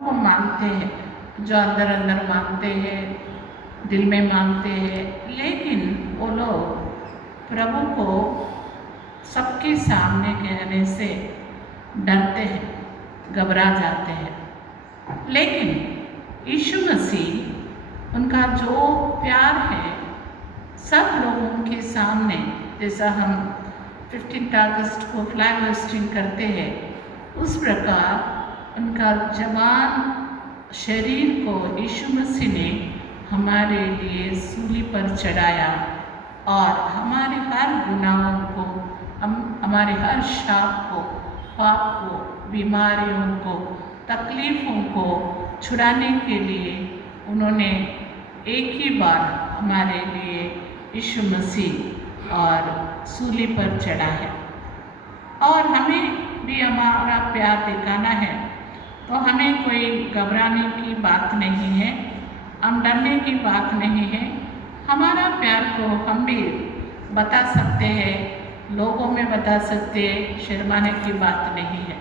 को मानते हैं, जो अंदर अंदर मानते हैं, दिल में मानते हैं, लेकिन वो लोग प्रभु को सबके सामने कहने से डरते हैं, घबरा जाते हैं। लेकिन यीशु मसीह, उनका जो प्यार है सब लोगों के सामने, जैसा हम 15 अगस्त को फ्लैग होस्टिंग करते हैं, उस प्रकार उनका जवान शरीर को यीशु मसीह ने हमारे लिए सूली पर चढ़ाया और हमारे हर गुनाहों को, हमारे हर शाप को, पाप को, बीमारियों को, तकलीफ़ों को छुड़ाने के लिए उन्होंने एक ही बार हमारे लिए यीशु मसीह और सूली पर चढ़ा है। और हमें भी हमारा प्यार दिखाना है, तो हमें कोई घबराने की बात नहीं है, हम डरने की बात नहीं है। हमारा प्यार को हम भी बता सकते हैं, लोगों में बता सकते हैं, शर्माने की बात नहीं है।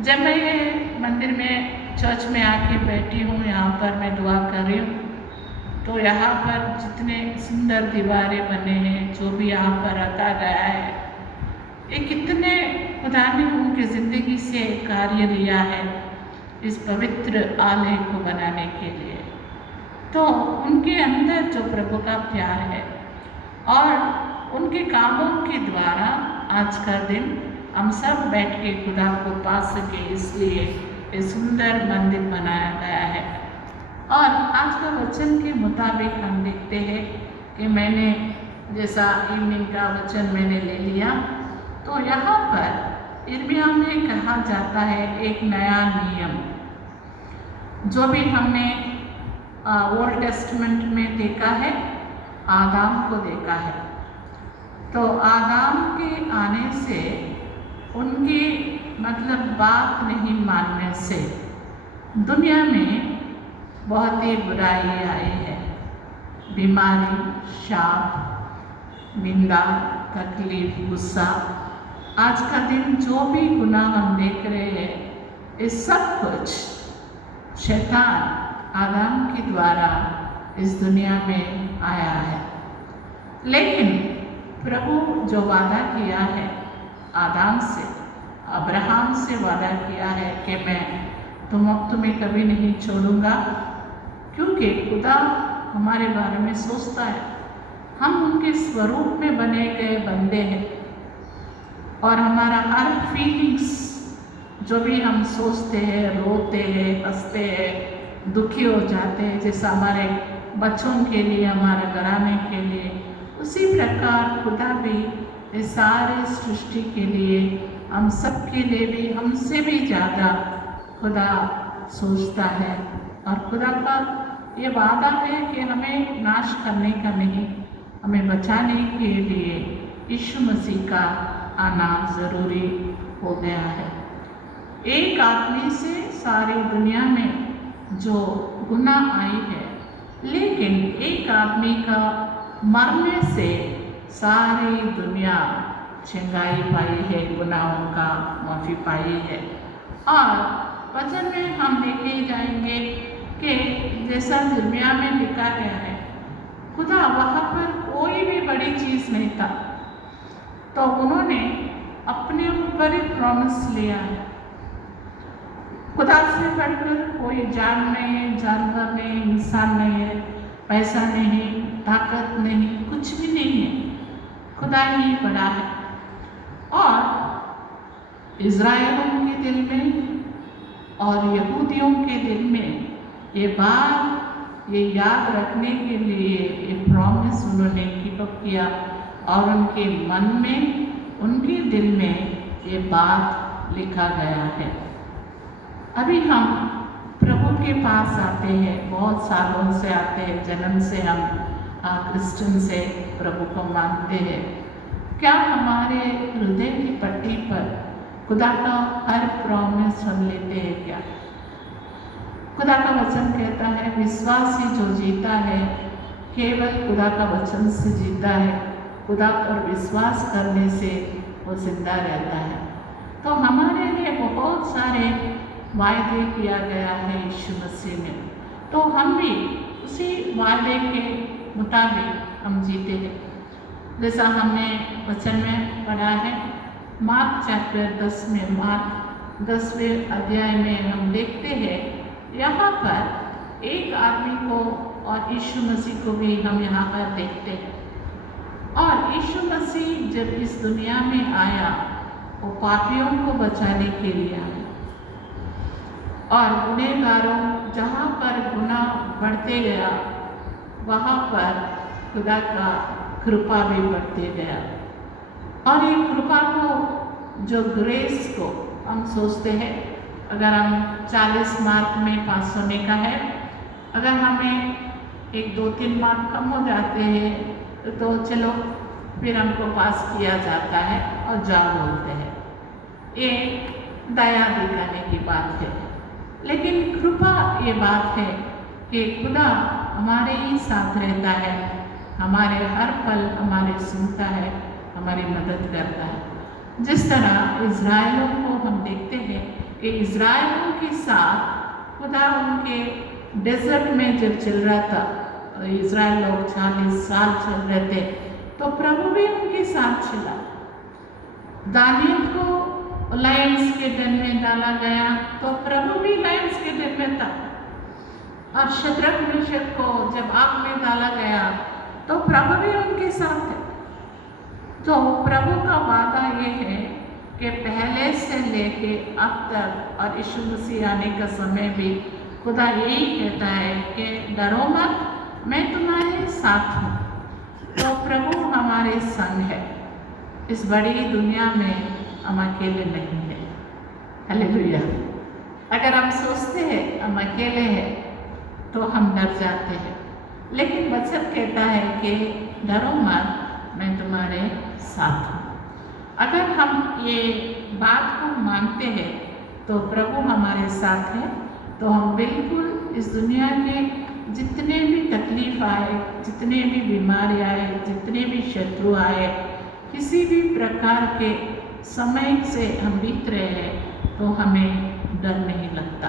जब मैं ये मंदिर में, चर्च में आके बैठी हूँ, यहाँ पर मैं दुआ कर रही हूँ, तो यहाँ पर जितने सुंदर दीवारें बने हैं, जो भी यहाँ पर रखा गया है, ये कितने खुदा ने उनकी ज़िंदगी से कार्य लिया है इस पवित्र आलय को बनाने के लिए। तो उनके अंदर जो प्रभु का प्यार है और उनके कामों के द्वारा आज का दिन हम सब बैठ के खुदा को पा सके, इसलिए ये सुंदर मंदिर बनाया गया है। और आज का वचन के मुताबिक हम देखते हैं कि मैंने जैसा इवनिंग का वचन मैंने ले लिया, तो यहाँ पर यिर्मयाह में कहा जाता है एक नया नियम, जो भी हमने ओल्ड टेस्टमेंट में देखा है, आदाम को देखा है। तो आदाम के आने से, उनकी मतलब बात नहीं मानने से दुनिया में बहुत ही बुराई आई है, बीमारी, शाप, निंदा, तकलीफ, गुस्सा। आज का दिन जो भी गुनाह हम देख रहे हैं, ये सब कुछ शैतान आदम के द्वारा इस दुनिया में आया है। लेकिन प्रभु जो वादा किया है आदम से, अब्राहम से वादा किया है कि मैं तुम्हें कभी नहीं छोड़ूंगा, क्योंकि खुदा हमारे बारे में सोचता है, हम उनके स्वरूप में बने गए बंदे हैं और हमारा हर फीलिंग्स, जो भी हम सोचते हैं, रोते हैं, हंसते हैं, दुखी हो जाते हैं, जैसा हमारे बच्चों के लिए, हमारे घराने के लिए, उसी प्रकार खुदा भी इस सारे सृष्टि के लिए, हम सब के लिए भी, हमसे भी ज़्यादा खुदा सोचता है। और खुदा का ये वादा है कि हमें नाश करने का नहीं, हमें बचाने के लिए यीशु मसीह का आना ज़रूरी हो गया है। एक आदमी से सारी दुनिया में जो गुनाह आई है, लेकिन एक आदमी का मरने से सारी दुनिया चंगाई पाई है, गुनाहों का माफ़ी पाई है। और वचन में हम देखे जाएंगे कि जैसा यिर्मयाह में लिखा गया है, खुदा वहाँ पर कोई भी बड़ी चीज़ नहीं था, तो उन्होंने अपने ऊपर ही प्रॉमिस लिया है। खुदा से बढ़कर कोई जान नहीं है, जानवर नहीं, इंसान नहीं है, पैसा नहीं, ताकत नहीं, कुछ भी नहीं है, खुदा ही बड़ा है। और इज़राइलियों के दिल में और यहूदियों के दिल में ये बात, ये याद रखने के लिए ये प्रॉमिस उन्होंने कीप अप किया, और उनके मन में, उनके दिल में ये बात लिखा गया है। अभी हम प्रभु के पास आते हैं, बहुत सालों से आते हैं, जन्म से हम क्रिश्चियन से प्रभु को मानते हैं। क्या हमारे हृदय की पट्टी पर खुदा का हर प्रॉमिस हम लेते हैं क्या? खुदा का वचन कहता है, विश्वासी जो जीता है केवल खुदा का वचन से जीता है, खुदा पर विश्वास करने से वो जिंदा रहता है। तो हमारे लिए बहुत सारे वायदे किया गया है, मसीह में। तो हम भी उसी वादे के मुताबिक हम जीते हैं। जैसा हमने वचन में पढ़ा है, मार्क चैप्टर 10 में, मार्क 10वें अध्याय में हम देखते हैं, यहाँ पर एक आदमी को और यीशु मसीह को भी हम यहाँ पर देखते हैं। और यीशु मसीह जब इस दुनिया में आया, वो पापियों को बचाने के लिए आया। और गुनहगारों, जहाँ पर गुनाह बढ़ते गया, वहाँ पर खुदा का कृपा भी बढ़ते गया। और ये कृपा को, जो ग्रेस को हम सोचते हैं, अगर हम 40 मार्क में पास होने का है, अगर हमें 1-2-3 मार्क कम हो जाते हैं तो चलो फिर हमको पास किया जाता है और जा बोलते हैं। ये दया दिखाने की बात है। लेकिन कृपा ये बात है कि खुदा हमारे ही साथ रहता है, हमारे हर पल हमारे सुनता है, हमारी मदद करता है। जिस तरह इज़राइलों को हम देखते हैं कि इज़राइलों के साथ खुदा उनके डेजर्ट में जब चल रहा था, इज़राइल लोग 40 साल चल रहे थे, तो प्रभु भी उनके साथ चला। दानियल को लायंस के den में डाला गया, तो प्रभु भी लायंस के den में था। और शद्रक मेशक को जब आग में डाला गया, तो प्रभु भी उनके साथ थे। तो प्रभु का वादा ये है कि पहले से लेके अब तक और यीशु मसीह आने का समय भी खुदा यही कहता है कि डरो मत, मैं तुम्हारे साथ हूँ। तो प्रभु हमारे संग है। इस बड़ी दुनिया में हम अकेले नहीं हैं। हालेलुया। अगर हम सोचते हैं हम अकेले हैं तो हम डर जाते हैं, लेकिन वचन कहता है कि डरो मत, मैं तुम्हारे साथ हूँ। अगर हम ये बात को मानते हैं तो प्रभु हमारे साथ है, तो हम बिल्कुल इस दुनिया के जितने भी तकलीफ आए, जितने भी बीमारी आए, जितने भी शत्रु आए, किसी भी प्रकार के समय से हम बीत रहे हैं, तो हमें डर नहीं लगता,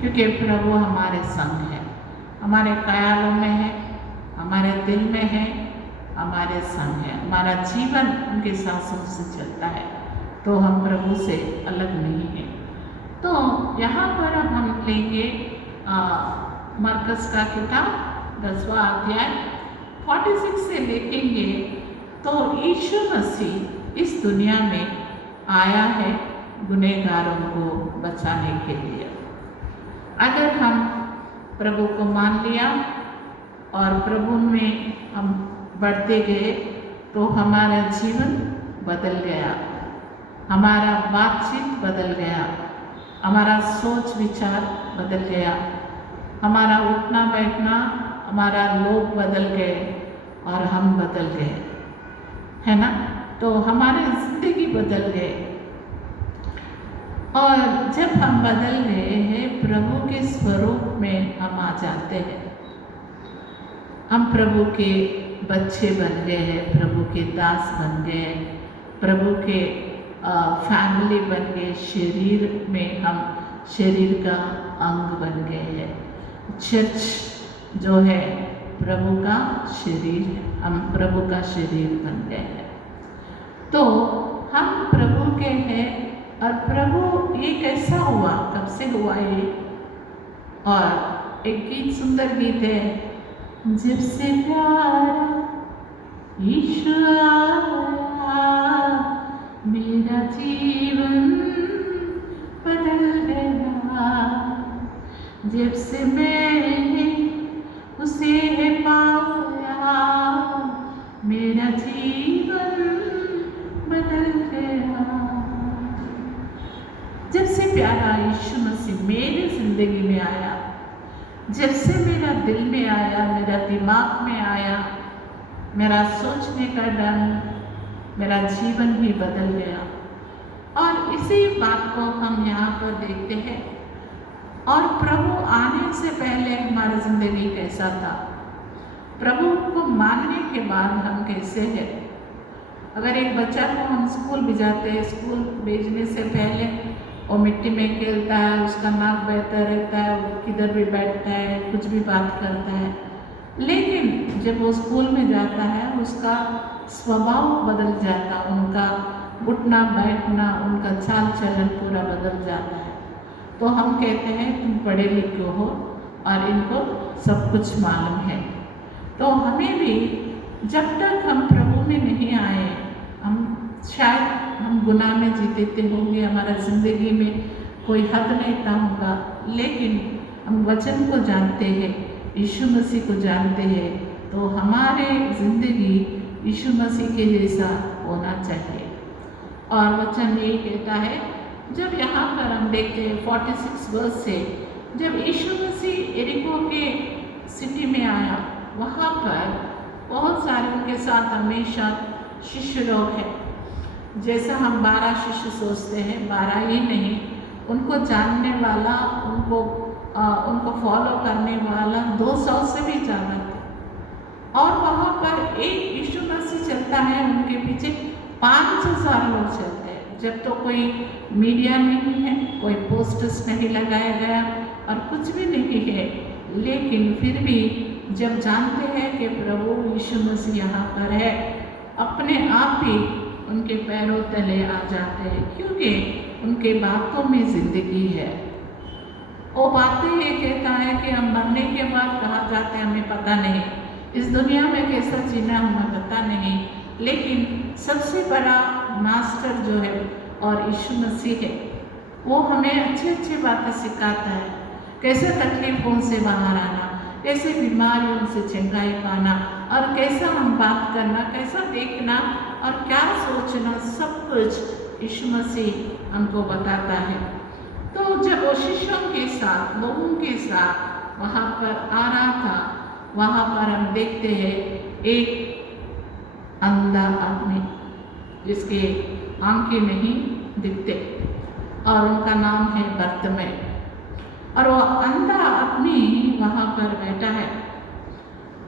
क्योंकि प्रभु हमारे संग है, हमारे ख्यालों में है, हमारे दिल में है, हमारे संग है। हमारा जीवन उनके सांसों से चलता है, तो हम प्रभु से अलग नहीं हैं। तो यहाँ पर अब हम लेंगे मरकस का किताब 10वां अध्याय 46 से देखेंगे। तो यीशु मसीह इस दुनिया में आया है गुनहगारों को बचाने के लिए। अगर हम प्रभु को मान लिया और प्रभु में हम बढ़ते गए, तो हमारा जीवन बदल गया, हमारा बातचीत बदल गया, हमारा सोच विचार बदल गया, हमारा उठना बैठना, हमारा लोग बदल गए और हम बदल गए, है ना। तो हमारी जिंदगी बदल गए। और जब हम बदल गए हैं, प्रभु के स्वरूप में हम आ जाते हैं। हम प्रभु के बच्चे बन गए हैं, प्रभु के दास बन गए, प्रभु के फैमिली बन गए, शरीर में हम शरीर का अंग बन गए हैं। चर्च जो है प्रभु का शरीर है, हम प्रभु का शरीर बन गए हैं। तो हम प्रभु के हैं। और प्रभु ये कैसा हुआ, कब से हुआ ये? और एक गीत, सुंदर गीत है, जब से प्यारा यीशु आया, मेरा जीवन बदल गया। जब से मैंने उसे पाया, मेरा जीवन बदल गया। जब से प्यारा यीशु मसीह मेरी जिंदगी में आया, जब से मेरा दिल में आया, मेरा दिमाग में आया, मेरा सोचने का ढंग, मेरा जीवन ही बदल गया। और इसी बात को हम यहाँ पर देखते हैं। और प्रभु आने से पहले हमारी ज़िंदगी कैसा था, प्रभु को मानने के बाद हम कैसे हैं। अगर एक बच्चा को हम स्कूल भेजाते हैं, स्कूल भेजने से पहले वो मिट्टी में खेलता है, उसका नाक बहता रहता है, वो किधर भी बैठता है, कुछ भी बात करता है। लेकिन जब वो स्कूल में जाता है उसका स्वभाव बदल जाता, उनका उठना बैठना, उनका चाल चलन पूरा बदल जाता है। तो हम कहते हैं तुम पढ़े लिखे हो और इनको सब कुछ मालूम है। तो हमें भी जब तक हम प्रभु में नहीं आए, हम शायद हम गुनाह में जीते होंगे, हमारा ज़िंदगी में कोई हद नहीं था होगा, लेकिन हम वचन को जानते हैं, यीशु मसीह को जानते हैं, तो हमारे ज़िंदगी यीशु मसीह के जैसा होना चाहिए। और वचन यही कहता है, जब यहाँ पर हम देखते हैं 46 वर्ष से, जब यीशु मसीह यरीको के सिटी में आया, वहाँ पर बहुत सारे उनके साथ हमेशा शिष्य लोग हैं। जैसा हम 12 शिष्य सोचते हैं, 12 ही नहीं, उनको जानने वाला, उनको फॉलो करने वाला 200 से भी ज़्यादा थे। और वहाँ पर एक यीशु मसीह चलता है, उनके पीछे 5000 लोग चलते हैं। जब तो कोई मीडिया नहीं है, कोई पोस्टर्स नहीं लगाया गया और कुछ भी नहीं है, लेकिन फिर भी जब जानते हैं कि प्रभु यीशु मसीह यहाँ पर है, अपने आप ही उनके पैरों तले आ जाते हैं, क्योंकि उनके बातों में ज़िंदगी है। वो बातें ये कहता है कि हम मरने के बाद कहाँ जाते हैं हमें पता नहीं, इस दुनिया में कैसा जीना हमें पता नहीं, लेकिन सबसे बड़ा मास्टर जो है और यीशु मसीह है, वो हमें अच्छी अच्छी बातें सिखाता है। कैसे तकलीफों से बाहर आना, कैसे बीमारियों से चंगाई पाना, और कैसा हम बात करना, कैसा देखना और क्या सोचना, सब कुछ यीशु मसीह हमको बताता है। तो जब वो शिष्यों के साथ, लोगों के साथ वहाँ पर आ रहा था, वहाँ पर हम देखते हैं एक अंधा आदमी जिसके आंखें नहीं दिखते, और उनका नाम है बर्तिमै। और वो अंधा आदमी वहाँ पर बैठा है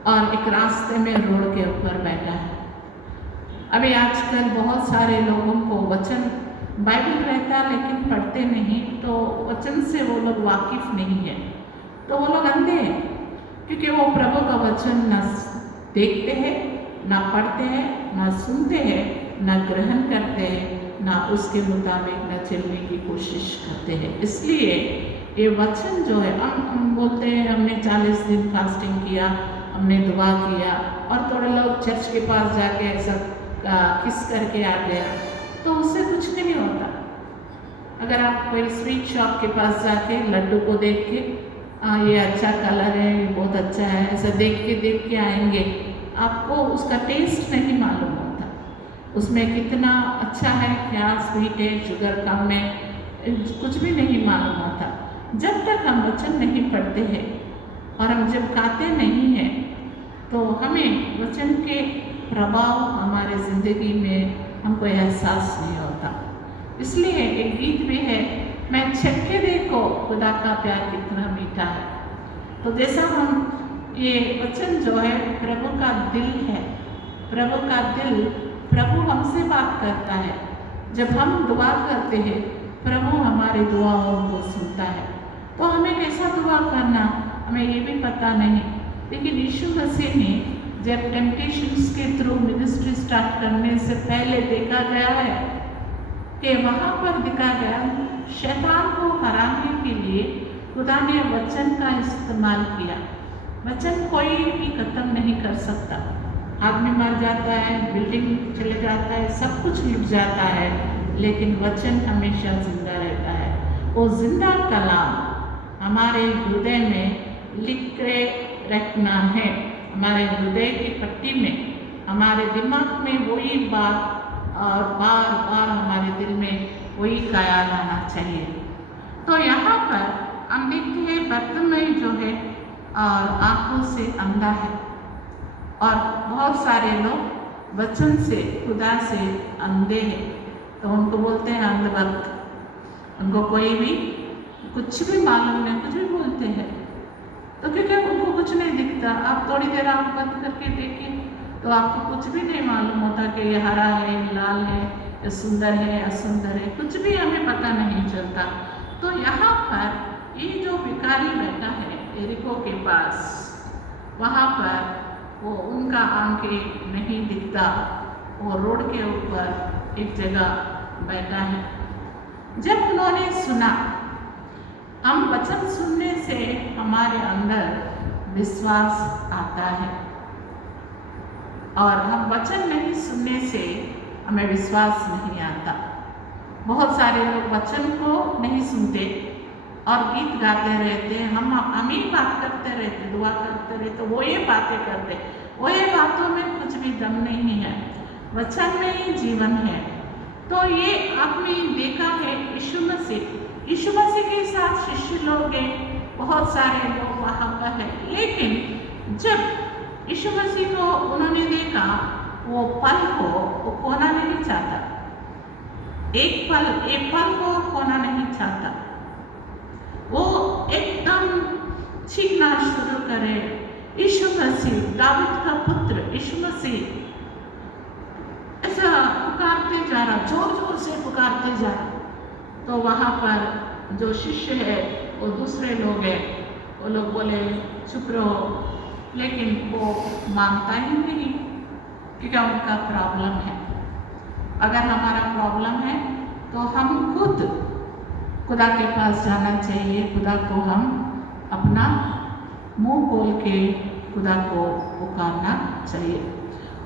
और एक रास्ते में रोड के ऊपर बैठा है। अभी आजकल बहुत सारे लोगों को वचन, बाइबल रहता है लेकिन पढ़ते नहीं, तो वचन से वो लोग वाकिफ नहीं है, तो वो लोग अंधे हैं, क्योंकि वो प्रभु का वचन न देखते हैं, ना पढ़ते हैं, ना सुनते हैं, ना ग्रहण करते हैं, ना उसके मुताबिक न चलने की कोशिश करते हैं। इसलिए ये वचन जो है, हम बोलते हैं हमने 40 दिन फास्टिंग किया, हमने दुआ किया, और थोड़े लोग चर्च के पास जाके ऐसा किस करके आ गया, तो उससे कुछ नहीं होता। अगर आप कोई स्वीट शॉप के पास जाके लड्डू को देख के ये अच्छा कलर है, ये बहुत अच्छा है, ऐसा देख के आएंगे, आपको उसका टेस्ट नहीं मालूम होता, उसमें कितना अच्छा है, क्या स्वीट है, शुगर कम है, कुछ भी नहीं मालूम होता। जब तक हम वचन नहीं पढ़ते हैं और हम जब खाते नहीं हैं, तो हमें वचन के प्रभाव हमारे ज़िंदगी में हमको एहसास नहीं होता। इसलिए एक गीत भी है, मैं चख के देखो खुदा का प्यार कितना मीठा है। तो जैसा हम ये वचन जो है प्रभु का दिल है, प्रभु का दिल, प्रभु हमसे बात करता है। जब हम दुआ करते हैं, प्रभु हमारी दुआओं को सुनता है। तो हमें कैसा दुआ करना हमें ये भी पता नहीं, लेकिन यीशु मसीह ने जब टेम्पटेशंस के थ्रू मिनिस्ट्री स्टार्ट करने से पहले देखा गया है कि वहाँ पर दिखा गया, शैतान को हराने के लिए खुदा ने वचन का इस्तेमाल किया। वचन कोई भी ख़त्म नहीं कर सकता। आदमी मर जाता है, बिल्डिंग चले जाता है, सब कुछ लुट जाता है, लेकिन वचन हमेशा जिंदा रहता है। वो जिंदा कलाम हमारे हृदय में लिख के रखना है, हमारे हृदय की पट्टी में, हमारे दिमाग में वही बात और बार बार हमारे दिल में वही ख्याल आना चाहिए। तो यहाँ पर हम देखते हैं बर्तिमै जो है और आँखों से अंधा है, और बहुत सारे लोग वचन से, खुदा से अंधे हैं, तो उनको बोलते हैं अंधभक्त। उनको कोई भी कुछ भी मालूम नहीं, कुछ भी बोलते हैं, तो क्योंकि उनको कुछ नहीं दिखता। आप थोड़ी देर आँख बंद करके देखिए तो आपको कुछ भी नहीं मालूम होता कि ये हरा है, ये लाल है, ये सुंदर है असुंदर है, कुछ भी हमें पता नहीं चलता। तो यहाँ पर ये जो भिखारी बैठा है एरिको के पास, वहाँ पर वो उनका आंखें नहीं दिखता, वो रोड के ऊपर एक जगह बैठा है। जब उन्होंने सुना, हम वचन सुनने से हमारे अंदर विश्वास आता है, और हम वचन नहीं सुनने से हमें विश्वास नहीं आता। बहुत सारे लोग वचन को नहीं सुनते और गीत गाते रहते, हम ही बात करते रहते, दुआ करते रहते, वो ये बातें करते, वो ये बातों में कुछ भी दम नहीं है, वचन में ही जीवन है। तो ये आपने देखा है यीशु मसीह के साथ शिष्य लोग हैं, बहुत सारे लोग वहाँ पर है, लेकिन जब यीशु मसीह को उन्होंने देखा, वो पल को वो खोना नहीं चाहता, एक पल को खोना नहीं चाहता। वो एकदम चीखना शुरू करे, यीशु मसीह, दाऊद का पुत्र यीशु मसीह, ऐसा पुकारते जा रहा, जोर जोर से पुकारते जा रहा। तो वहाँ पर जो शिष्य है, वो दूसरे लोग हैं, वो लोग बोले चुप रहो, लेकिन वो मानता ही नहीं, क्योंकि उनका प्रॉब्लम है। अगर हमारा प्रॉब्लम है तो हम खुदा के पास जाना चाहिए, खुदा को हम अपना मुंह खोल के खुदा को पुकारना चाहिए।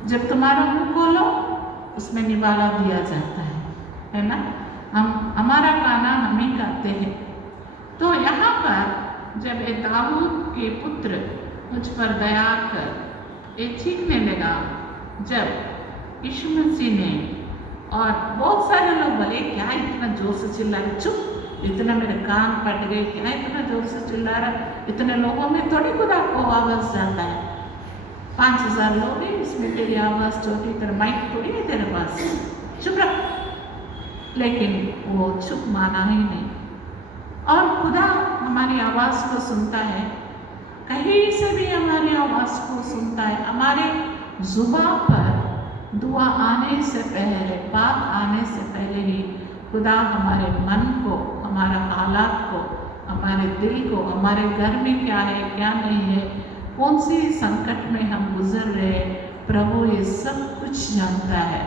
जब तुम्हारा मुंह खोलो, उसमें निवाला दिया जाता है ना। हमारा गाना हम ही गाते हैं। तो यहाँ पर जब ये दाऊद के पुत्र मुझ पर दया कर ये चीखने लगा, जब यीशु मसीह ने, और बहुत सारे लोग बोले क्या इतना जोर से चिल्ला रहे, चुप, इतना मेरे कान फट गए, क्या इतना जोर से चिल्ला रहा, इतने लोगों में थोड़ी खुदा को आवाज़ जाता है, 5000 लोग हैं, इसमें तेरी आवाज़ छोटी, तेरा माइक थोड़ी है तेरे पास, चुप रख। लेकिन वो चुप माना ही नहीं, और खुदा हमारी आवाज़ को सुनता है, कहीं से भी हमारी आवाज़ को सुनता है। हमारे जुबान पर दुआ आने से पहले, बात आने से पहले ही खुदा हमारे मन को, हमारे हालात को, हमारे दिल को, हमारे घर में क्या है क्या नहीं है, कौन सी संकट में हम गुजर रहे हैं, प्रभु ये सब कुछ जानता है।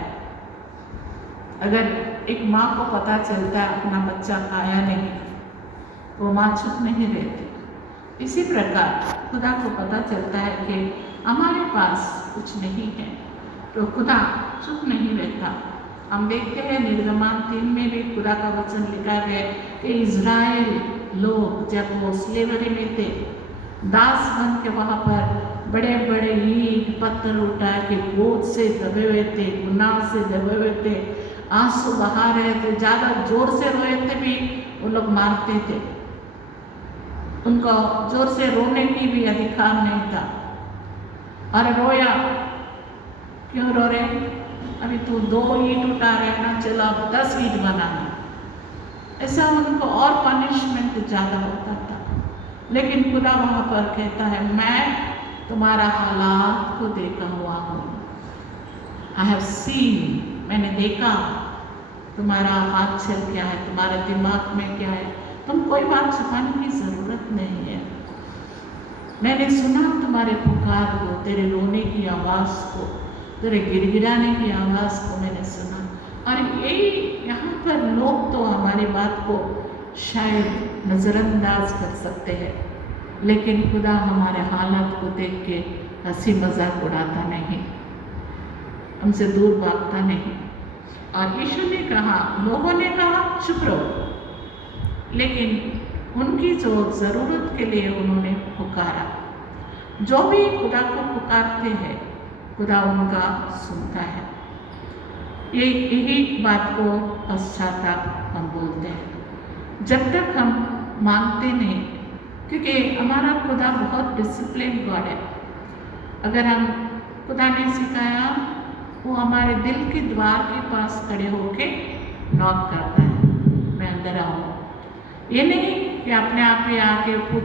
अगर एक माँ को पता चलता है अपना बच्चा खाया नहीं, वो माँ चुप नहीं रहती। इसी प्रकार खुदा को पता चलता है कि हमारे पास कुछ नहीं है, तो खुदा चुप नहीं रहता। हम देखते हैं निर्गमन 3 में भी खुदा का वचन लिखा गया कि इज़राइल लोग जब वो स्लेवरी में थे, दास बन के वहाँ पर बड़े बड़े ईंट पत्थर उठा के बोझ से दबे हुए थे, गुनाह से दबे हुए थे, आंसू बहा रहे थे, ज़्यादा जोर से रोए थे भी वो लोग मारते थे, उनको जोर से रोने की भी अधिकार नहीं था। और रोया, क्यों रो रहे, अभी तू 2 ईंट उठा रहे ना, चलो अब 10 ईंट बनाना, ऐसा उनको और पनिशमेंट ज़्यादा होता था। लेकिन खुदा वहाँ पर कहता है, मैं तुम्हारा हालात को देखा हुआ हूँ, आई हैव सीन, मैंने देखा तुम्हारा हाथ चल क्या है, तुम्हारे दिमाग में क्या है, तुम कोई बात छुपाने की ज़रूरत नहीं है। मैंने सुना तुम्हारे पुकार को, तेरे रोने की आवाज़ को, तेरे गिड़गिड़ाने की आवाज़ को मैंने सुना। और यही यहाँ पर लोग तो हमारी बात को शायद नज़रअंदाज कर सकते हैं, लेकिन खुदा हमारे हालात को देख के हंसी मजाक उड़ाता नहीं, हमसे दूर भागता नहीं। और यीशु ने कहा, लोगों ने कहा चुप रहो, लेकिन उनकी जो ज़रूरत के लिए उन्होंने पुकारा। जो भी खुदा को पुकारते हैं, खुदा उनका सुनता है। यही बात को पश्चाताप हम बोलते हैं। जब तक हम मांगते नहीं, क्योंकि हमारा खुदा बहुत डिसिप्लिन गॉड है। अगर हम, खुदा ने सिखाया, वो हमारे दिल के द्वार के पास खड़े होके नॉक करता है, मैं अंदर आऊँ। ये नहीं कि अपने आप ही आके खुद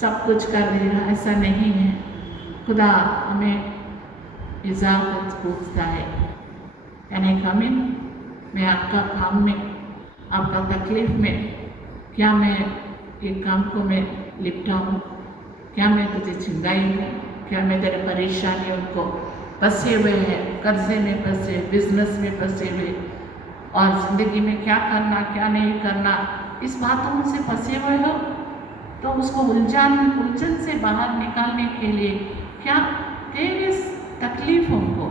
सब कुछ कर देगा, ऐसा नहीं है। खुदा हमें इजाज़त पूछता है, कैन आई कम इन, मैं आपका काम में, आपका तकलीफ में, क्या मैं एक काम को मैं निपटाऊँ, क्या मैं तुझे चिंगाई दूँ, क्या मैं तेरे परेशानियों को फंसे हुए हैं, कर्जे में फंसे, बिजनेस में फंसे हुए और ज़िंदगी में क्या करना क्या नहीं करना, इस बातों से फंसे हुए हो तो उसको उलझन से बाहर निकालने के लिए क्या तेरे तकलीफ़ों को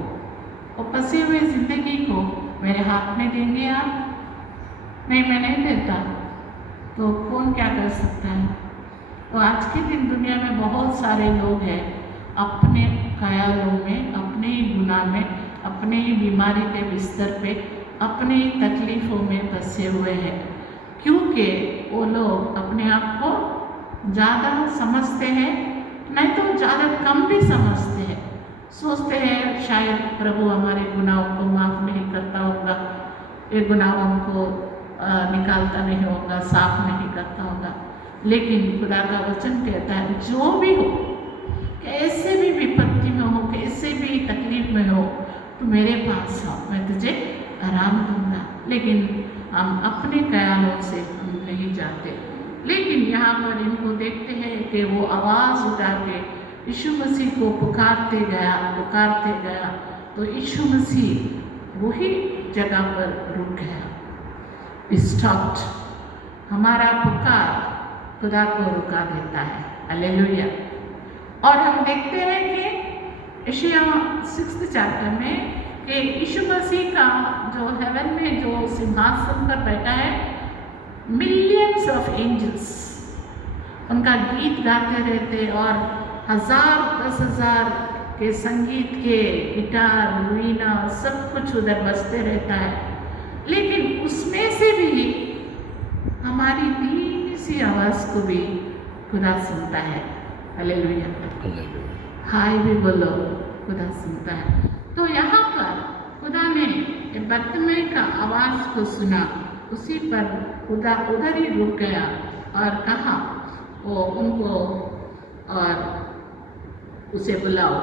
और फंसे हुए ज़िंदगी को मेरे हाथ में देंगे आप? नहीं, मैं नहीं देता। तो कौन क्या कर सकता है? तो आज के दिन दुनिया में बहुत सारे लोग हैं अपने ख्यालों में, अपने ही गुनाह में, अपने ही बीमारी के बिस्तर पे, अपने ही तकलीफ़ों में फंसे हुए हैं, क्योंकि वो लोग अपने आप को ज़्यादा समझते हैं, नहीं तो ज़्यादा कम भी समझते हैं। सोचते हैं शायद प्रभु हमारे गुनाहों को माफ़ नहीं करता होगा, ये गुनाह हमको निकालता नहीं होगा, साफ नहीं करता होगा। लेकिन खुदा का वचन कहता है जो भी हो, कैसे भी विपत्ति में हो, कैसे भी तकलीफ में हो, तो मेरे पास आओ, मैं तुझे आराम दूंगा। लेकिन हम अपने ख्यालों से हम नहीं जाते। लेकिन यहाँ पर इनको देखते हैं कि वो आवाज़ उठा के यीशु मसीह को पुकारते गया, तो यीशु मसीह वही जगह पर रुक गया, स्टॉप्ड। हमारा पुकार खुदा को रुका देता है। हालेलुया। और हम देखते हैं कि यशायाह 6 चैप्टर में कि यीशु मसीह का जो हेवन में जो सिंहासन पर बैठा है, मिलियंस ऑफ एंजल्स उनका गीत गाते रहते और 1000-10,000 के संगीत के गिटार, वीणा सब कुछ उधर बजते रहता है। लेकिन उसमें से भी हमारी धीमी सी आवाज़ को भी खुदा सुनता है। हालेलुया। हाय भी बोलो, खुदा सुनता है। तो यहाँ पर खुदा ने बर्तिमै का आवाज़ को सुना, उसी पर खुदा उधर ही रुक गया और कहा वो उनको और उसे बुलाओ,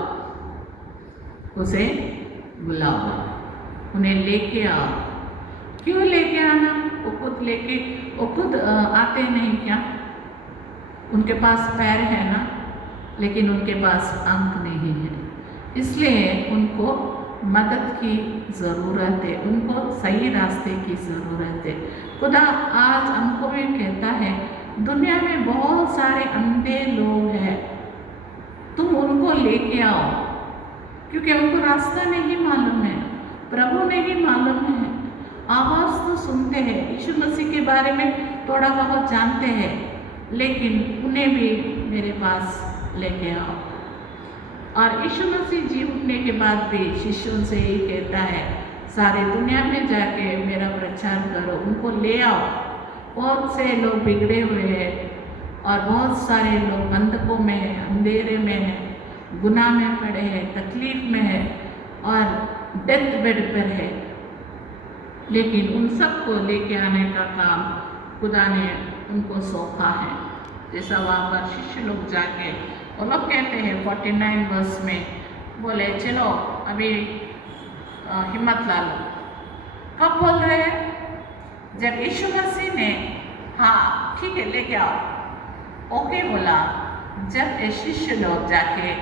उन्हें लेके आओ। क्यों लेके आना? वो खुद आते नहीं क्या? उनके पास पैर है ना, लेकिन उनके पास आँख नहीं है, इसलिए उनको मदद की ज़रूरत है, उनको सही रास्ते की ज़रूरत है। खुदा आज हमको भी कहता है, दुनिया में बहुत सारे अंधे लोग हैं, तुम उनको लेके आओ, क्योंकि उनको रास्ता नहीं मालूम है, प्रभु नहीं मालूम है। आवाज़ तो सुनते हैं, यीशु मसीह के बारे में थोड़ा बहुत जानते हैं, लेकिन उन्हें भी मेरे पास लेके आओ। और यीशु मसीह जी उठने के बाद भी शिष्यों से यही कहता है, सारे दुनिया में जाके मेरा प्रचार करो, उनको ले आओ। बहुत से लोग बिगड़े हुए हैं और बहुत सारे लोग बंधकों में हैं, अंधेरे में हैं, गुनाह में पड़े हैं, तकलीफ में है और डेथ बेड पर है। लेकिन उन सबको लेके आने का काम खुदा ने उनको सौंपा है। जैसा वहाँ पर शिष्य लोग जाके वो लोग कहते हैं 49 वर्ष में, बोले चलो अभी हिम्मत ला लो। कब बोल रहे हैं? जब यीशु मसीह ने हाँ ठीक है लेके आओ, ओके बोला, जब ये शिष्य लोग जाके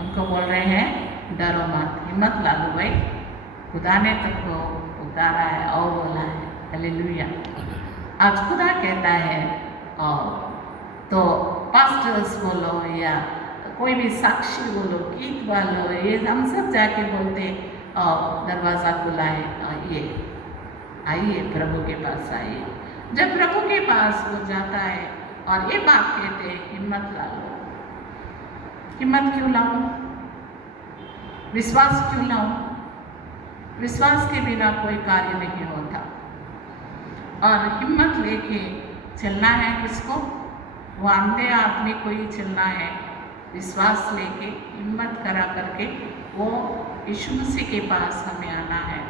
उनको बोल रहे हैं डरो मत, हिम्मत ला लो भाई, खुदा ने तुमको उतारा है और बोला है। हालेलुया। आज खुदा कहता है और तो पास्टर्स बोलो या कोई भी साक्षी बोलो, गीत वालो, ये हम सब जाके बोलते और दरवाज़ा खुला है, आइए प्रभु के पास आइए। जब प्रभु के पास वो जाता है और ये बात कहते हैं हिम्मत ला लो। हिम्मत क्यों लाऊं? विश्वास क्यों लाऊं? विश्वास के बिना कोई कार्य नहीं होता। और हिम्मत लेके चलना है किसको? वो अंधे आदमी को ही चलना है। विश्वास लेके हिम्मत करा करके वो यीशु मसीह के पास हमें आना है।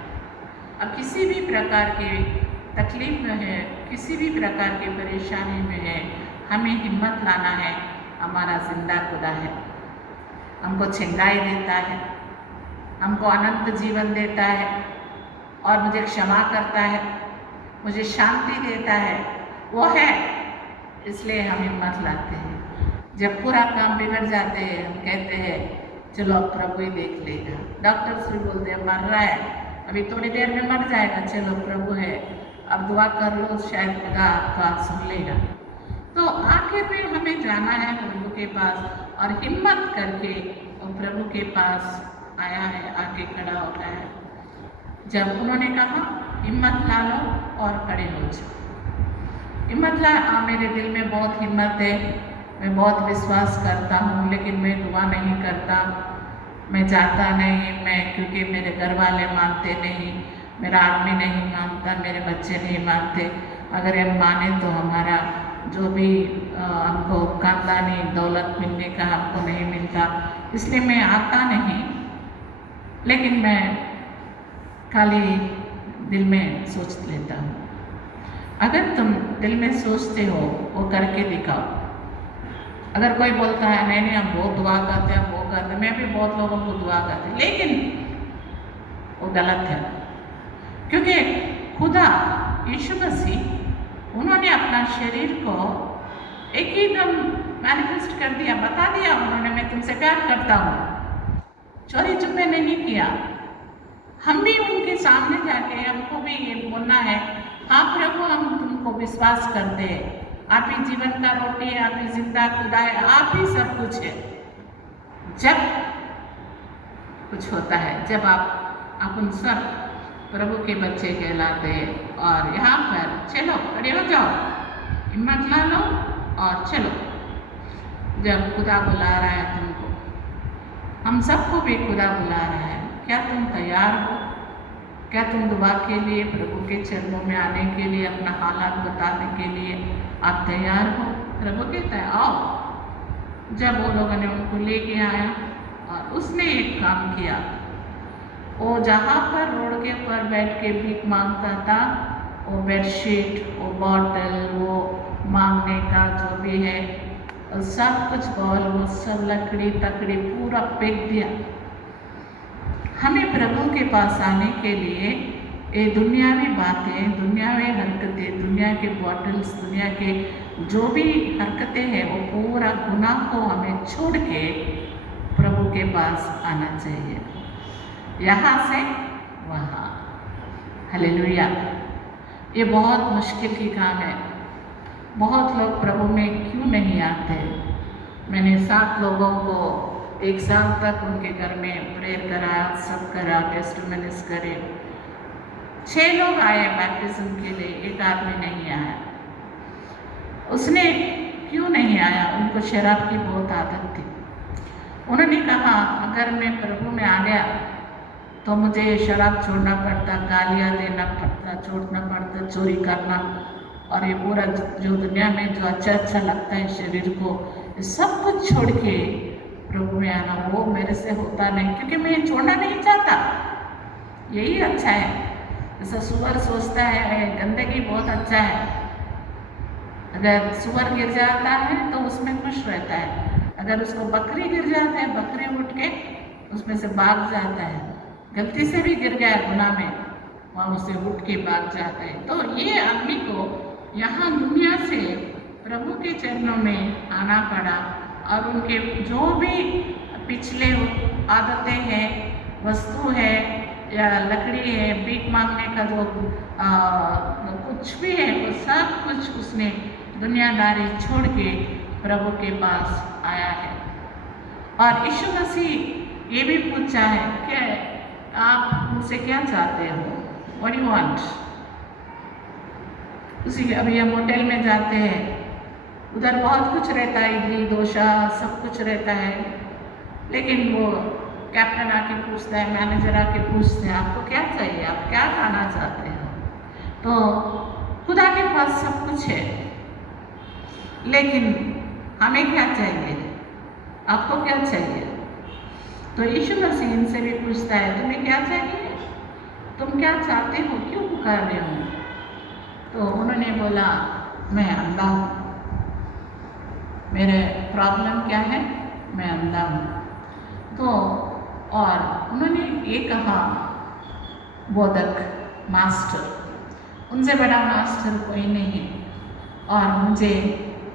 अब किसी भी प्रकार के तकलीफ में है, किसी भी प्रकार की परेशानी में है, हमें हिम्मत लाना है। हमारा जिंदा खुदा है, हमको छिंगाई देता है, हमको अनंत जीवन देता है, और मुझे क्षमा करता है, मुझे शांति देता है, वो है। इसलिए हम हिम्मत लाते हैं। जब पूरा काम बिगड़ जाते हैं हम कहते हैं चलो अब प्रभु ही देख लेगा। डॉक्टर्स भी बोलते हैं मर रहा है, अभी थोड़ी देर में मर जाएगा, चलो प्रभु है, अब दुआ कर लो, शायद खुदा आपका सुन लेगा। तो आखिर में हमें जाना है प्रभु के पास और हिम्मत करके वो प्रभु के पास आया है, आके खड़ा होता है। जब उन्होंने कहा हिम्मत ला लो और खड़े हो जाओ। हिम्मत ला, मेरे दिल में बहुत हिम्मत है, मैं बहुत विश्वास करता हूँ, लेकिन मैं दुआ नहीं करता, मैं जाता नहीं, मैं क्योंकि मेरे घर वाले मानते नहीं, मेरा आदमी नहीं मानता, मेरे बच्चे नहीं मानते। अगर हम माने तो हमारा जो भी हमको खानदानी दौलत मिलने का हमको नहीं मिलता, इसलिए मैं आता नहीं। लेकिन मैं खाली दिल में सोच लेता हूँ। अगर तुम दिल में सोचते हो वो करके दिखाओ। अगर कोई बोलता है नहीं नहीं हम बहुत दुआ करते हैं, वो करते, मैं भी बहुत लोगों को दुआ करते, लेकिन वो गलत है। क्योंकि खुदा यीशु मसीह उन्होंने अपना शरीर को एक ही दम मैनिफेस्ट कर दिया, बता दिया उन्होंने मैं तुमसे प्यार करता हूँ। चोरी चुपे नहीं किया। हम भी उनके सामने जाके हमको भी ये बोलना है, हाँ प्रभु हम तुमको विश्वास करते हैं, आप ही जीवन का रोटी है, आप ही जिंदा खुदा है, आप ही सब कुछ है। जब कुछ होता है, जब आप उन सब प्रभु के बच्चे कहलाते हैं और यहाँ पर चलो खड़े हो जाओ, हिम्मत ला लो और चलो। जब खुदा बुला रहा है तुमको, हम सबको भी खुदा बुला रहा है, क्या तुम तैयार हो? क्या तुम दुआ के लिए, प्रभु के चरणों में आने के लिए, अपना हालात बताने के लिए आप तैयार हो? प्रभु कहता है आओ। जब वो लोगों ने उनको लेके आया और उसने एक काम किया, वो जहाँ पर रोड के ऊपर बैठ के भीख मांगता था, वो बेडशीट, वो बॉटल, वो मांगने का जो भी है सब कुछ बॉल, वो सब लकड़ी तकड़ी पूरा फेंक दिया। हमें प्रभु के पास आने के लिए ये दुनियावी बातें, दुनियावी हरकतें, दुनिया के बॉटल्स, दुनिया के जो भी हरकतें हैं, वो पूरा गुनाह को हमें छोड़ के प्रभु के पास आना चाहिए, यहाँ से वहाँ। हालेलुया। ये बहुत मुश्किल की काम है। बहुत लोग प्रभु में क्यों नहीं आते? मैंने 7 लोगों को 1 साल तक उनके घर में प्रेयर कराया, सब करा, टेस्टिमनीज करे। 6 लोग आए बैप्टिज्म के लिए, एक आदमी नहीं आया। उसने क्यों नहीं आया? उनको शराब की बहुत आदत थी। उन्होंने कहा अगर मैं प्रभु में आ गया तो मुझे शराब छोड़ना पड़ता, गालियाँ देना पड़ता, छोड़ना पड़ता, चोरी करना, और ये पूरा जो दुनिया में जो अच्छा अच्छा लगता है शरीर को, सब कुछ छोड़ के प्रभु में आना, वो मेरे से होता नहीं, क्योंकि मैं छोड़ना नहीं चाहता। यही अच्छा है। जैसा सुअर सोचता है गंदगी बहुत अच्छा है, अगर सुअर गिर जाता है तो उसमें खुश रहता है, अगर उसको बकरी गिर जाता है, बकरी उठ के उसमें से भाग जाता है। गलती से भी गिर गया गुनाह में, वहाँ उसे उठ के भाग जाता है। तो ये आदमी को यहाँ दुनिया से प्रभु के चरणों में आना पड़ा, और उनके जो भी पिछले आदतें हैं, वस्तु है या लकड़ी है, भीख मांगने का जो कुछ भी है, वो सब कुछ उसने दुनियादारी छोड़ के प्रभु के पास आया है। और यीशु मसीह ये भी पूछा है कि आप मुझसे क्या चाहते हो? What you want? उसी अभी हम होटल में जाते हैं, उधर बहुत कुछ रहता है, इडली डोसा सब कुछ रहता है, लेकिन वो कैप्टन आके पूछता है, मैनेजर आके पूछते हैं आपको क्या चाहिए, आप क्या खाना चाहते हो? तो खुदा के पास सब कुछ है, लेकिन हमें क्या चाहिए? आपको क्या चाहिए? तो यीशु मसीह इनसे भी पूछता है तुम्हें क्या चाहिए? तुम क्या चाहते हो? क्यों पुकार रहे हो? तो उन्होंने बोला मैं अंधा हूँ, मेरे प्रॉब्लम क्या है? मैं अंधा हूँ। तो और उन्होंने ये कहा, बोधक मास्टर, उनसे बड़ा मास्टर कोई नहीं है। और मुझे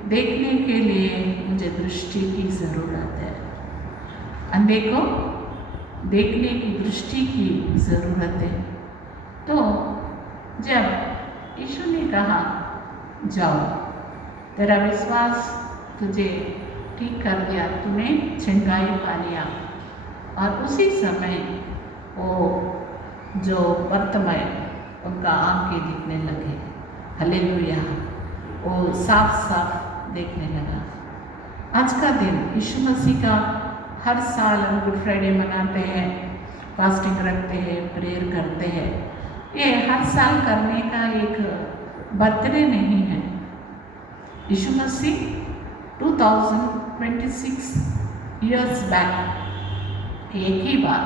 देखने के लिए मुझे दृष्टि की ज़रूरत है, अंधे को देखने की दृष्टि की ज़रूरत है। तो जब यीशु ने कहा जाओ, तेरा विश्वास तुझे ठीक कर दिया, तूने चंगाई पा लिया, और उसी समय वो जो बर्तमय उनका आंखें दिखने लगे, हालेलुया, वो साफ साफ देखने लगा। आज का दिन यीशु मसीह का हर साल हम गुड फ्राइडे मनाते हैं, फास्टिंग रखते हैं, प्रेयर करते हैं। ये हर साल करने का एक बर्थडे नहीं है। यीशु मसीह 2026 ईयर्स बैक एक ही बार,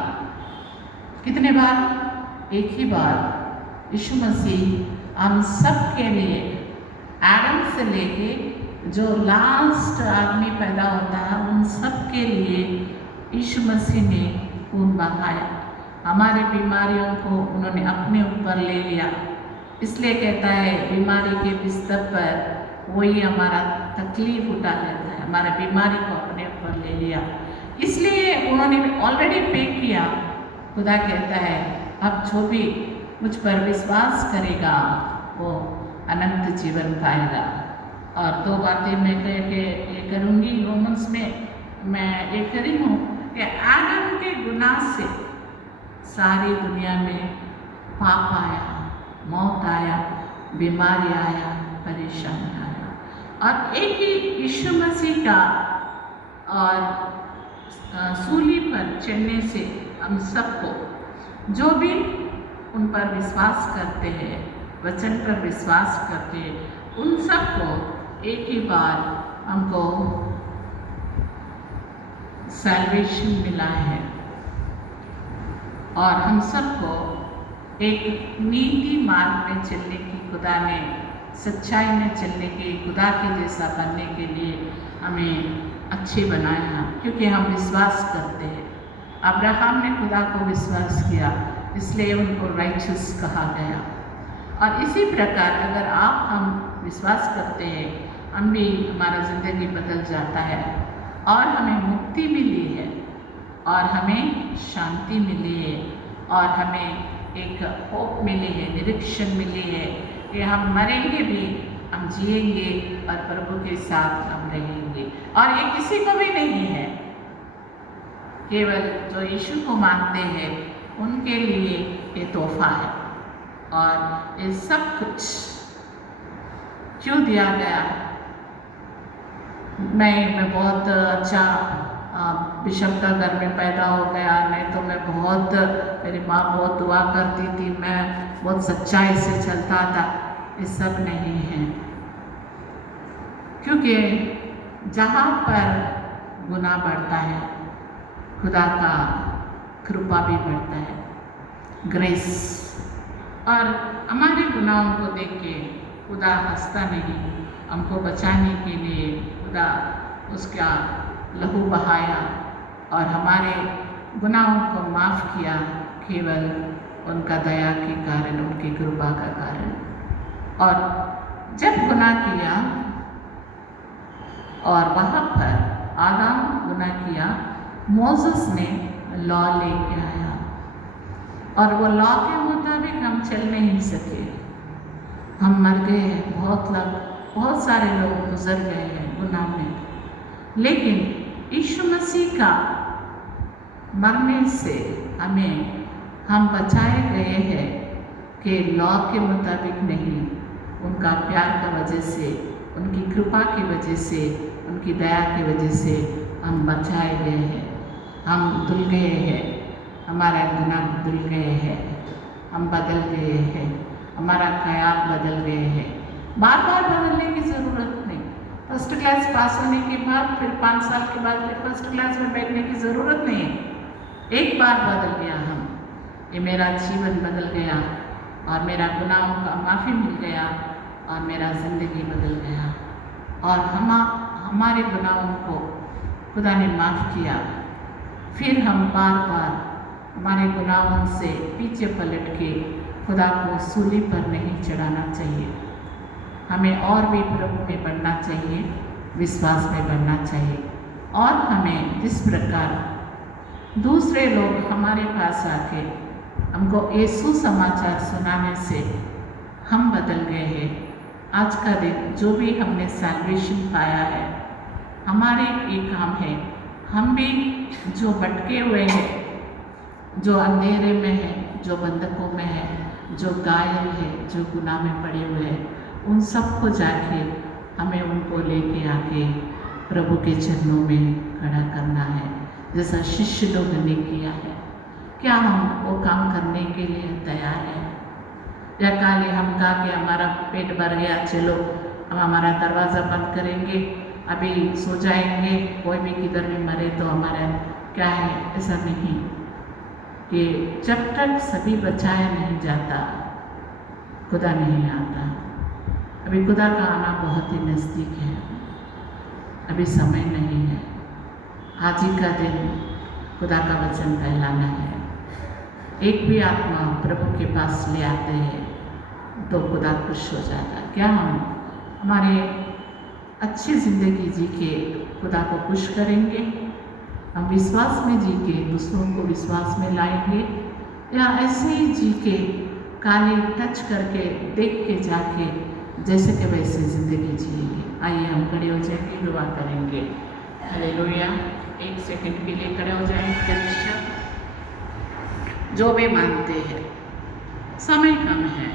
कितने बार? एक ही बार यीशु मसीह हम सब के लिए, आदम से लेके जो लास्ट आदमी पैदा होता है उन सब के लिए यीशु मसीह ने खून बहाया। हमारे बीमारियों को उन्होंने अपने ऊपर ले लिया। इसलिए कहता है बीमारी के बिस्तर पर वही हमारा तकलीफ उठा लेता है, हमारे बीमारी को अपने ऊपर ले लिया। इसलिए उन्होंने ऑलरेडी पे किया। खुदा कहता है अब जो भी मुझ पर विश्वास करेगा वो अनंत जीवन पाएगा। और दो बातें मैं कह के ये करूँगी। रोमन्स में मैं ये करी हूँ कि आदम के गुनाह से सारी दुनिया में पाप आया, मौत आया, बीमारी आया, परेशानी आया, और एक ही यीशु मसीह का और सूली पर चढ़ने से हम सबको, जो भी उन पर विश्वास करते हैं, वचन पर विश्वास करते हैं, उन सबको एक ही बार हमको सैल्वेशन मिला है। और हम सबको एक नीति मार्ग में चलने की, खुदा ने सच्चाई में चलने के, खुदा के जैसा बनने के लिए हमें अच्छे बनाया, क्योंकि हम विश्वास करते हैं। अब्राहम ने खुदा को विश्वास किया, इसलिए उनको राइचस कहा गया। और इसी प्रकार अगर आप हम विश्वास करते हैं, हम भी, हमारा ज़िंदगी बदल जाता है और हमें मुक्ति मिली है, और हमें शांति मिली है, और हमें एक होप मिली है, निरीक्षण मिली है कि हम मरेंगे भी, हम जिएंगे और प्रभु के साथ हम रहेंगे। और ये किसी को भी नहीं है, केवल जो यीशु को मानते हैं उनके लिए ये तोहफा है। और ये सब कुछ क्यों दिया गया? मैं बहुत अच्छा बिशप का घर में पैदा हो गया, नहीं तो मैं बहुत, मेरी माँ बहुत दुआ करती थी, मैं बहुत सच्चाई से चलता था। ये सब नहीं है, क्योंकि जहाँ पर गुनाह बढ़ता है खुदा का कृपा भी बढ़ता है, ग्रेस। और हमारे गुनाहों को देख के खुदा हंसता नहीं, हमको बचाने के लिए खुदा उसका लहू बहाया और हमारे गुनाहों को माफ़ किया, केवल उनका दया के कारण, उनकी कृपा का कारण। और जब गुनाह किया और वहाँ पर आदम गुनाह किया, मोसेस ने लॉ लेके आया, और वो लॉ के मुताबिक हम चल नहीं सके, हम मर गए हैं। बहुत सारे लोग गुजर गए हैं गुनाह में, लेकिन यीशु मसीह का मरने से हम बचाए गए हैं कि लॉ के मुताबिक नहीं, उनका प्यार की वजह से, उनकी कृपा की वजह से, उनकी दया की वजह से हम बचाए गए हैं। हम धुल गए हैं, हमारा गुनाह धुल गए हैं, हम बदल गए हैं, हमारा ख्याल बदल गए हैं। बार बार बदलने की ज़रूरत नहीं। फर्स्ट क्लास पास होने के बाद फिर 5 साल के बाद फिर फर्स्ट क्लास में बैठने की ज़रूरत नहीं है। एक बार बदल गया हम, ये मेरा जीवन बदल गया और मेरा गुनाहों का माफ़ी मिल गया और मेरा ज़िंदगी बदल गया, और हमारे गुनाहों को खुदा ने माफ़ किया। फिर हम बार बार हमारे गुनाहों से पीछे पलट के खुदा को सूली पर नहीं चढ़ाना चाहिए। हमें और भी प्रभु में बढ़ना चाहिए, विश्वास में बढ़ना चाहिए। और हमें जिस प्रकार दूसरे लोग हमारे पास आके हमको यीशु समाचार सुनाने से हम बदल गए हैं, आज का दिन जो भी हमने सैल्वेशन पाया है, हमारे ये काम है, हम भी जो भटके हुए हैं, जो अंधेरे में है, जो बंधकों में है, जो घायल है, जो गुनाह में पड़े हुए हैं, उन सबको जाके हमें उनको लेके आके प्रभु के चरणों में खड़ा करना है, जैसा शिष्य लोगों ने किया है। क्या हम वो काम करने के लिए तैयार हैं? या काले हम कहा कि हमारा पेट भर गया, चलो हम हमारा दरवाज़ा बंद करेंगे, अभी सो जाएंगे, कोई भी किधर भी मरे तो हमारा क्या है? ऐसा नहीं कि जब तक सभी बचाया नहीं जाता खुदा नहीं आता। अभी खुदा का आना बहुत ही नज़दीक है, अभी समय नहीं है। आज ही का दिन खुदा का वचन फैलाना है। एक भी आत्मा प्रभु के पास ले आते हैं तो खुदा खुश हो जाता है। क्या हम हमारे अच्छी ज़िंदगी जी के खुदा को खुश करेंगे? हम विश्वास में जी के दूसरों को विश्वास में लाएंगे, या ऐसे ही जी के काली टच करके देख के जाके जैसे कि वैसे ज़िंदगी जिएंगे? आइए हम खड़े हो जाएंगे, दुआ करेंगे। हालेलुया। एक सेकंड के लिए खड़े हो जाएंगे। कनिष्ठ जो भी मानते हैं, समय कम है,